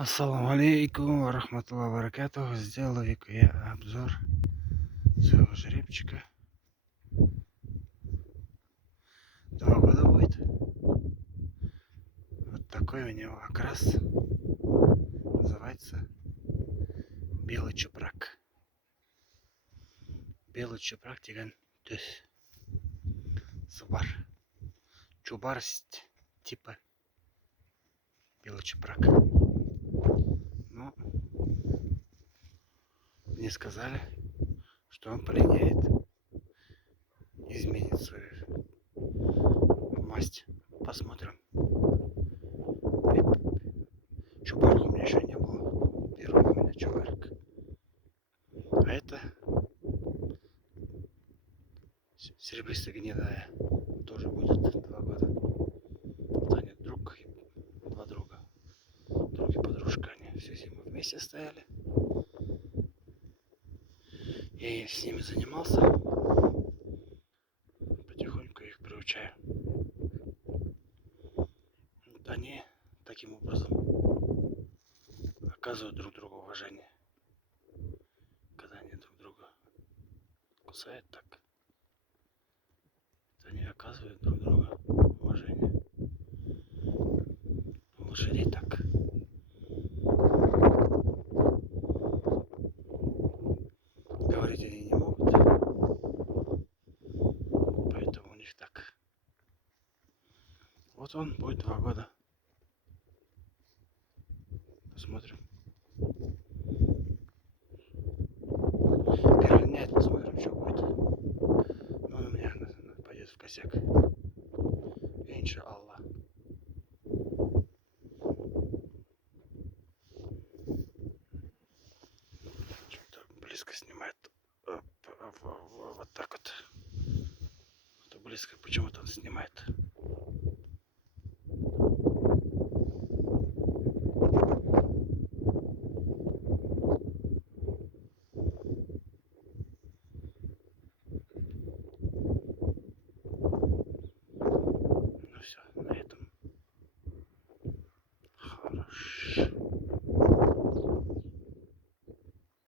Ассаламу алейкум варахматуллахи баракатуху. Сделаю-ка я обзор своего жеребчика. 2 года будет. Вот такой у него окрас. Называется белый чупрак. Белый чупрак тиган түс. Субар. Чубарсть типа белый чупрак. Но мне сказали, что он полинеет, изменит свою масть. Посмотрим. Чубарка у меня еще не было. Первый у меня чубарик. А это серебристо-гнедая. Тоже будет 2 года. Вот они друг и 2 друга. Друг и подружка. Они всю зиму вместе стояли. Я с ними занимался. Потихоньку их приучаю. Вот они таким образом оказывают друг другу уважение. Когда они друг друга кусают так, то они оказывают друг другу уважение. У лошадей так. Говорить они не могут. Поэтому у них так. Вот он будет 2 года. Посмотрим. Перелиняет, посмотрим, что будет. Он у меня пойдет в косяк. Иншаллах. Что-то близко снимает. Вот так вот. То близко почему-то он снимает.